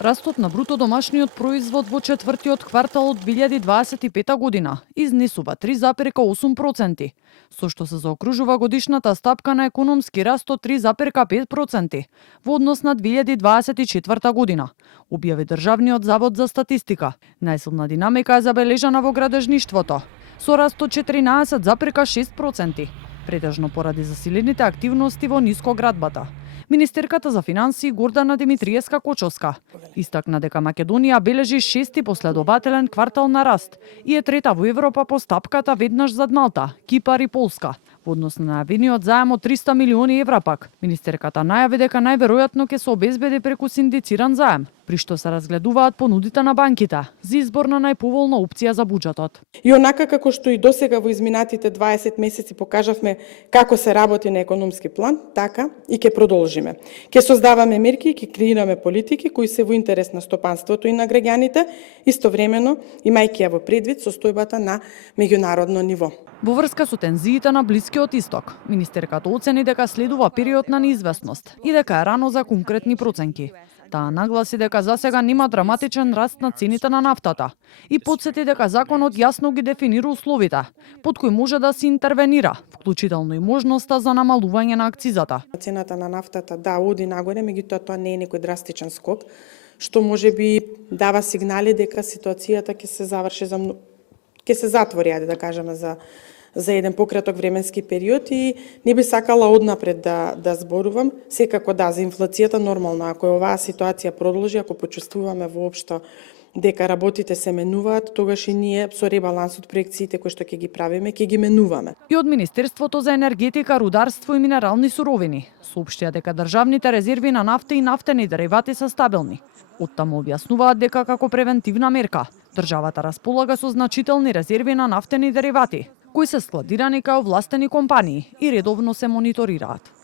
Растот на бруто домашниот производ во четвртиот квартал од 2025 година изнесува 3,8%, со што се заокружува годишната стапка на економски раст од 3,5% во однос на 2024 година, објави Државниот завод за статистика. Најсилна динамика е забележана во градежништвото, со раст од 14,6%, претежно поради засилените активности во нискоградбата. Министерката за финансии Гордана Димитриевска-Кочовска истакна дека Македонија бележи шести последователен квартал на раст и е трета во Европа по стапката веднаш зад Малта, Кипар и Полска. Во однос на најавениот заем од 300 милиони евра пак, министерката најави дека најверојатно ќе се обезбеди преку синдициран заем, при што се разгледуваат понудите на банките за избор на најповолна опција за буџетот. И онака како што и досега во изминатите 20 месеци покажавме како се работи на економски план, така и ќе продолжиме. Ќе создаваме мерки и ќе креираме политики кои се во интерес на стопанството и на граѓаните, истовремено имајќи ја во предвид состојбата на меѓународно ниво. Во врска со тензиите на Блискиот исток, министерката оцени дека следува период на неизвестност и дека е рано за конкретни проценки. Таа нагласи дека засега нема драматичен раст на цените на нафтата и потсети дека законот јасно ги дефинира условите под кои може да се интервенира, вклучително и можноста за намалување на акцизата. Цената на нафтата оди нагоре, меѓутоа тоа не е некој драстичен скок, што можеби дава сигнали дека ситуацијата ќе се заврши ќе се затвори, ајде да кажеме, за еден пократок временски период и не би сакала однапред да зборувам. Секако за инфлацијата нормално, ако е оваа ситуација продолжи, ако почувствуваме воопшто дека работите се менуваат, тогаш и ние со ребалансот проекциите кои што ќе ги правиме, ќе ги менуваме. И од Министерството за енергетика, рударство и минерални суровини соопштија дека државните резерви на нафта и нафтени деривати се стабилни. Оттаму објаснуваат дека како превентивна мерка државата располага со значителни резерви на нафтени деривати, кои се складирани кај овластени компании и редовно се мониторираат.